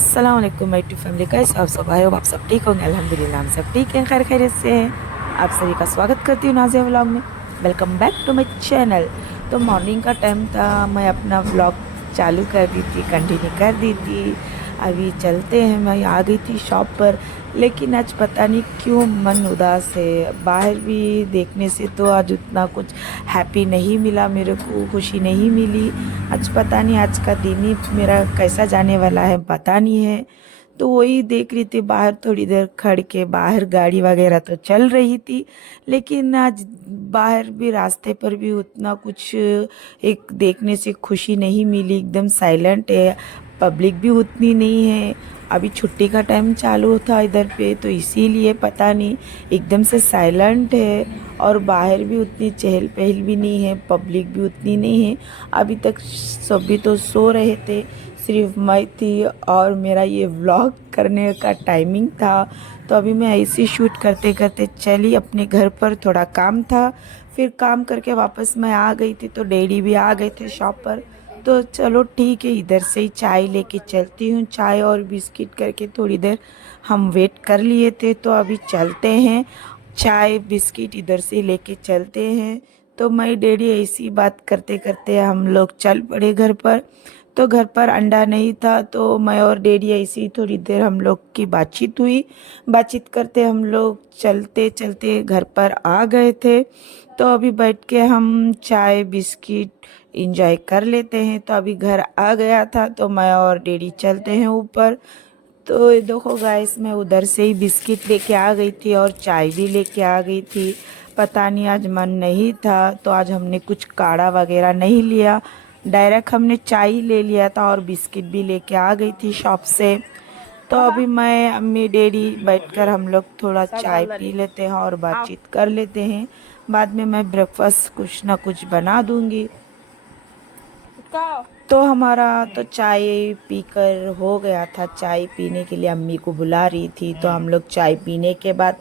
अस्सलाम वालेकुम my to family guys, आप सब आए हो, आप सब ठीक होंगे। अल्हम्दुलिल्लाह हम सब ठीक हैं, खैर खैरियत से हैं। आप सभी का स्वागत करती हूँ नाज़िया व्लॉग में। Welcome back to my channel. तो मॉर्निंग का टाइम था, मैं अपना व्लॉग चालू कर दी थी, कंटिन्यू कर दी थी। अभी चलते हैं, मैं आ गई थी शॉप पर, लेकिन आज पता नहीं क्यों मन उदास है। बाहर भी देखने से तो आज उतना कुछ हैप्पी नहीं मिला, मेरे को खुशी नहीं मिली। आज पता नहीं आज का दिन ही मेरा कैसा जाने वाला है, पता नहीं है। तो वही देख रही थी बाहर, थोड़ी देर खड़ के, बाहर गाड़ी वगैरह तो चल रही थी, लेकिन आज बाहर भी रास्ते पर भी उतना कुछ एक देखने से खुशी नहीं मिली। एकदम साइलेंट है, पब्लिक भी उतनी नहीं है। अभी छुट्टी का टाइम चालू था इधर पे, तो इसीलिए पता नहीं एकदम से साइलेंट है। और बाहर भी उतनी चहल पहल भी नहीं है, पब्लिक भी उतनी नहीं है। अभी तक सभी तो सो रहे थे, सिर्फ मैं थी और मेरा ये व्लॉग करने का टाइमिंग था। तो अभी मैं ऐसे शूट करते करते चली अपने घर पर, थोड़ा काम था, फिर काम करके वापस मैं आ गई थी। तो डैडी भी आ गए थे शॉप पर, तो चलो ठीक है, इधर से ही चाय लेके चलती हूँ। चाय और बिस्किट करके थोड़ी देर हम वेट कर लिए थे, तो अभी चलते हैं। चाय बिस्किट इधर से लेके चलते हैं। तो मैं डैडी ऐसी बात करते करते हम लोग चल पड़े घर पर। तो घर पर अंडा नहीं था, तो मैं और डैडी ऐसी थोड़ी देर हम लोग की बातचीत हुई। बातचीत करते हम लोग चलते चलते घर पर आ गए थे। तो अभी बैठ के हम चाय बिस्किट इंजॉय कर लेते हैं। तो अभी घर आ गया था, तो मैं और डैडी चलते हैं ऊपर। तो ये देखो गाइस, मैं उधर से ही बिस्किट लेके आ गई थी और चाय भी लेके आ गई थी। पता नहीं आज मन नहीं था, तो आज हमने कुछ काढ़ा वगैरह नहीं लिया, डायरेक्ट हमने चाय ही ले लिया था और बिस्किट भी लेके आ गई थी शॉप से। तो अभी मैं अम्मी डैडी बैठकर हम लोग थोड़ा चाय पी लेते हैं और बातचीत कर लेते हैं। बाद में मैं ब्रेकफास्ट कुछ ना कुछ बना दूंगी। तो हमारा तो चाय पीकर हो गया था। चाय पीने के लिए अम्मी को बुला रही थी, तो हम लोग चाय पीने के बाद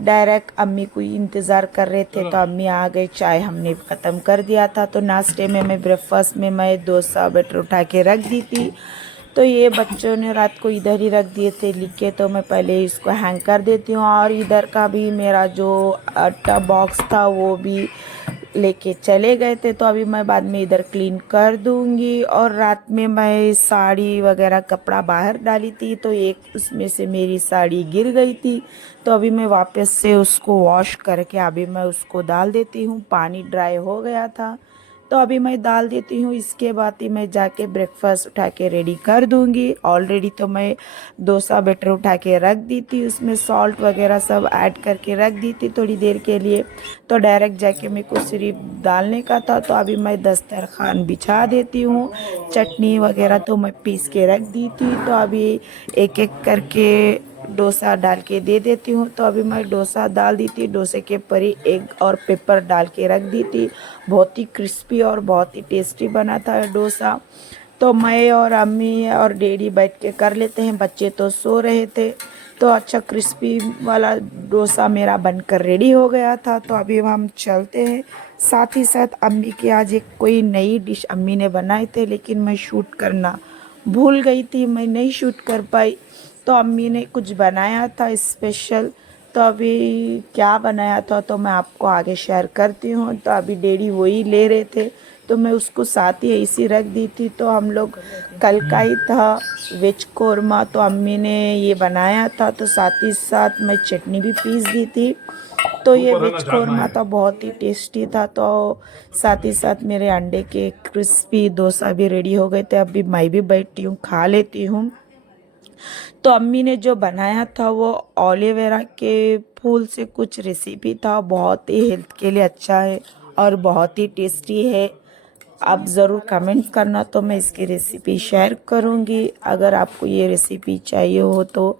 डायरेक्ट अम्मी को ही इंतज़ार कर रहे थे। तो अम्मी आ गई, चाय हमने ख़त्म कर दिया था। तो नाश्ते में मैं ब्रेकफास्ट में मैं डोसा बैटर उठा के रख दी थी। तो ये बच्चों ने रात को इधर ही रख दिए थे लिख के, तो मैं पहले इसको हैंग कर देती हूँ। और इधर का भी मेरा जो आटा बॉक्स था वो भी लेके चले गए थे, तो अभी मैं बाद में इधर क्लीन कर दूंगी। और रात में मैं साड़ी वगैरह कपड़ा बाहर डाली थी, तो एक उसमें से मेरी साड़ी गिर गई थी। तो अभी मैं वापस से उसको वॉश करके अभी मैं उसको डाल देती हूँ। पानी ड्राई हो गया था, तो अभी मैं डाल देती हूँ। इसके बाद ही मैं जाके ब्रेकफास्ट उठा के रेडी कर दूंगी। ऑलरेडी तो मैं डोसा बैटर उठा के रख दी थी, उसमें सॉल्ट वगैरह सब ऐड करके रख दी थी थोड़ी देर के लिए। तो डायरेक्ट जाके मेरे को सिर्फ डालने का था। तो अभी मैं दस्तरखान बिछा देती हूँ। चटनी वगैरह तो मैं पीस के रख दी थी, तो अभी एक एक करके डोसा डाल के दे देती हूँ। तो अभी मैं डोसा डाल दी थी, डोसे के ऊपर ही एग और पेपर डाल के रख दी थी। बहुत ही क्रिस्पी और बहुत ही टेस्टी बना था डोसा। तो मैं और अम्मी और डैडी बैठ के कर लेते हैं, बच्चे तो सो रहे थे। तो अच्छा क्रिस्पी वाला डोसा मेरा बनकर रेडी हो गया था। तो अभी हम चलते हैं। साथ ही साथ अम्मी की आज एक कोई नई डिश अम्मी ने बनाए थे, लेकिन मैं शूट करना भूल गई थी, मैं नहीं शूट कर पाई। तो अम्मी ने कुछ बनाया था स्पेशल। तो अभी क्या बनाया था तो मैं आपको आगे शेयर करती हूँ। तो अभी डैडी वही ले रहे थे, तो मैं उसको साथ ही ऐसी रख दी थी। तो हम लोग कल का ही था वेज कोरमा, तो अम्मी ने ये बनाया था, तो साथ ही साथ मैं चटनी भी पीस दी थी। तो ये वेज कोरमा था, बहुत ही टेस्टी था। तो साथ ही साथ मेरे अंडे के क्रिस्पी डोसा भी रेडी हो गए थे। अभी मैं भी बैठी हूँ, खा लेती हूँ। तो अम्मी ने जो बनाया था वो ओलिवेरा के फूल से कुछ रेसिपी था, बहुत ही हेल्थ के लिए अच्छा है और बहुत ही टेस्टी है। आप ज़रूर कमेंट करना, तो मैं इसकी रेसिपी शेयर करूँगी अगर आपको ये रेसिपी चाहिए हो तो।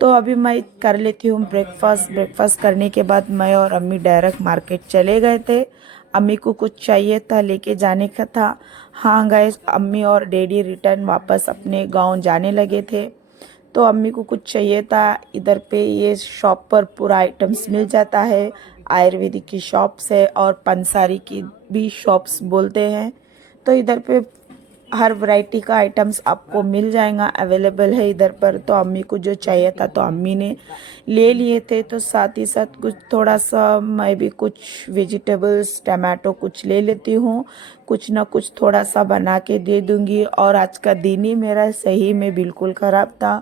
तो अभी मैं कर लेती हूँ ब्रेकफास्ट। ब्रेकफास्ट करने के बाद मैं और अम्मी डायरेक्ट मार्केट चले गए थे। अम्मी को कुछ चाहिए था, लेके जाने का था। हाँ गाइस, अम्मी और डैडी रिटर्न वापस अपने गांव जाने लगे थे। तो अम्मी को कुछ चाहिए था। इधर पे ये शॉप पर पूरा आइटम्स मिल जाता है। आयुर्वेदिक की शॉप्स है और पंसारी की भी शॉप्स बोलते हैं। तो इधर पे हर वैरायटी का आइटम्स आपको मिल जाएगा, अवेलेबल है इधर पर। तो अम्मी को जो चाहिए था तो अम्मी ने ले लिए थे। तो साथ ही साथ कुछ थोड़ा सा मैं भी कुछ वेजिटेबल्स टमाटो कुछ ले लेती हूँ, कुछ ना कुछ थोड़ा सा बना के दे दूँगी। और आज का दिन ही मेरा सही में बिल्कुल ख़राब था,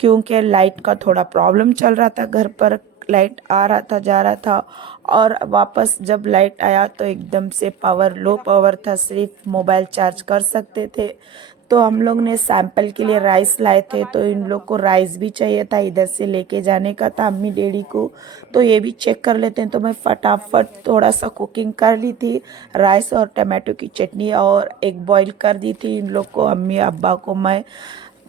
क्योंकि लाइट का थोड़ा प्रॉब्लम चल रहा था घर पर। लाइट आ रहा था जा रहा था, और वापस जब लाइट आया तो एकदम से पावर लो पावर था, सिर्फ मोबाइल चार्ज कर सकते थे। तो हम लोग ने सैंपल के लिए राइस लाए थे, तो इन लोग को राइस भी चाहिए था, इधर से लेके जाने का था अम्मी डैडी को। तो ये भी चेक कर लेते हैं। तो मैं फटाफट थोड़ा सा कुकिंग कर ली थी, राइस और टमाटो की चटनी और एग बॉईल कर दी थी इन लोग को। अम्मी अब्बा को मैं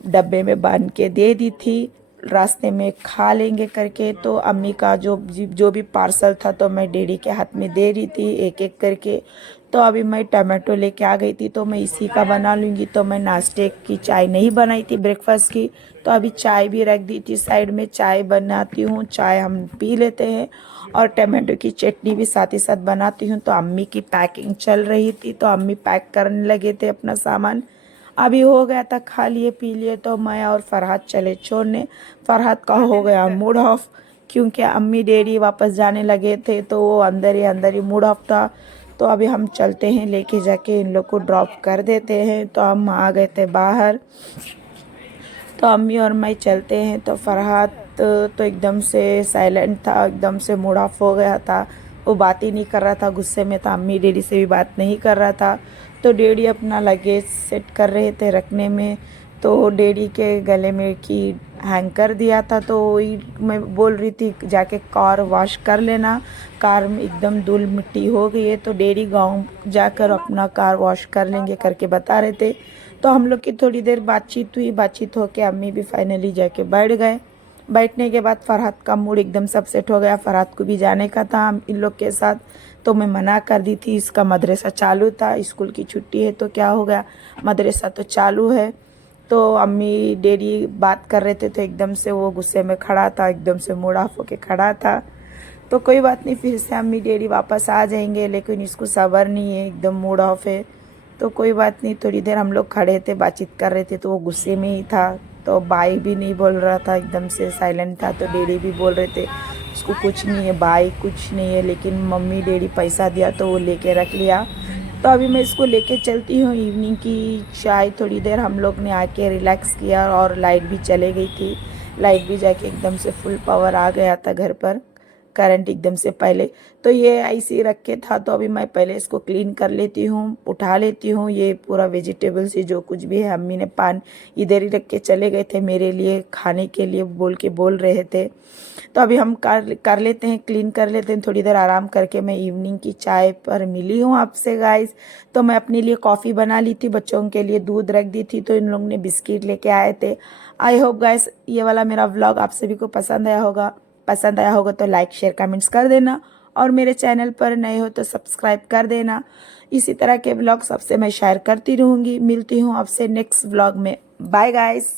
डब्बे में बांध के दे दी थी, रास्ते में खा लेंगे करके। तो अम्मी का जो भी पार्सल था तो मैं डैडी के हाथ में दे रही थी एक एक करके। तो अभी मैं टमाटो लेके आ गई थी, तो मैं इसी का बना लूँगी। तो मैं नाश्ते की चाय नहीं बनाई थी, ब्रेकफास्ट की। तो अभी चाय भी रख दी थी साइड में, चाय बनाती हूँ, चाय हम पी लेते हैं। और टमाटो की चटनी भी साथ ही साथ बनाती हूँ। तो अम्मी की पैकिंग चल रही थी, तो अम्मी पैक करने लगे थे अपना सामान। अभी हो गया था, खा लिए पी लिए, तो मैं और फरहाद चले छोड़ने। फरहाद का हो गया मूड ऑफ, क्योंकि अम्मी डैडी वापस जाने लगे थे, तो वो अंदर ही मूड ऑफ था। तो अभी हम चलते हैं, लेके जाके इन लोग को ड्रॉप कर देते हैं। तो हम आ गए थे बाहर, तो अम्मी और मैं चलते हैं। तो फरहाद तो एकदम से साइलेंट था, एकदम से मूड ऑफ हो गया था, वो बात ही नहीं कर रहा था, गुस्से में था। अम्मी डैडी से भी बात नहीं कर रहा था। तो डैडी अपना लगेज सेट कर रहे थे रखने में। तो डैडी के गले में की हैंग कर दिया था। तो वही मैं बोल रही थी जाके कार वॉश कर लेना, कार में एकदम धूल मिट्टी हो गई है। तो डैडी गांव जाकर अपना कार वॉश कर लेंगे करके बता रहे थे। तो हम लोग की थोड़ी देर बातचीत हुई, बातचीत होके अम्मी भी फाइनली जाके बैठ गए। बैठने के बाद फरहाद का मूड एकदम से अपसेट हो गया, फरहाद को भी जाने का था इन लोग के साथ। तो मैं मना कर दी थी, इसका मदरसा चालू था, स्कूल की छुट्टी है तो क्या हो गया, मदरसा तो चालू है। तो अम्मी डैडी बात कर रहे थे, तो एकदम से वो गुस्से में खड़ा था, एकदम से मूड ऑफ होके खड़ा था। तो कोई बात नहीं, फिर से अम्मी डैडी वापस आ जाएंगे, लेकिन इसको सब्र नहीं है, एकदम मूड ऑफ है। तो कोई बात नहीं, थोड़ी देर हम लोग खड़े थे, बातचीत कर रहे थे। तो वो गुस्से में ही था, तो भाई भी नहीं बोल रहा था, एकदम से साइलेंट था। तो डैडी भी बोल रहे थे उसको कुछ नहीं है भाई, कुछ नहीं है। लेकिन मम्मी डैडी पैसा दिया तो वो लेके रख लिया। तो अभी मैं इसको लेके चलती हूँ। इवनिंग की चाय थोड़ी देर हम लोग ने आके रिलैक्स किया, और लाइट भी चले गई थी। लाइट भी जाके एकदम से फुल पावर आ गया था घर पर, करंट एकदम से पहले। तो ये ऐसे ही रख के था, तो अभी मैं पहले इसको क्लीन कर लेती हूँ, उठा लेती हूँ। ये पूरा वेजिटेबल से जो कुछ भी है, अम्मी ने पान इधर ही रख के चले गए थे मेरे लिए खाने के लिए बोल रहे थे। तो अभी हम कर लेते हैं, क्लीन कर लेते हैं, थोड़ी देर आराम करके मैं इवनिंग की चाय पर मिली हूँ आपसे गाइस। तो मैं अपने लिए कॉफ़ी बना ली थी, बच्चों के लिए दूध रख दी थी, तो इन लोगों ने बिस्किट लेके आए थे। आई होप गाइस ये वाला मेरा व्लॉग आप सभी को पसंद आया होगा। पसंद आया होगा तो लाइक शेयर कमेंट्स कर देना, और मेरे चैनल पर नए हो तो सब्सक्राइब कर देना। इसी तरह के व्लॉग सबसे मैं शेयर करती रहूँगी। मिलती हूँ आपसे नेक्स्ट व्लॉग में। Bye guys.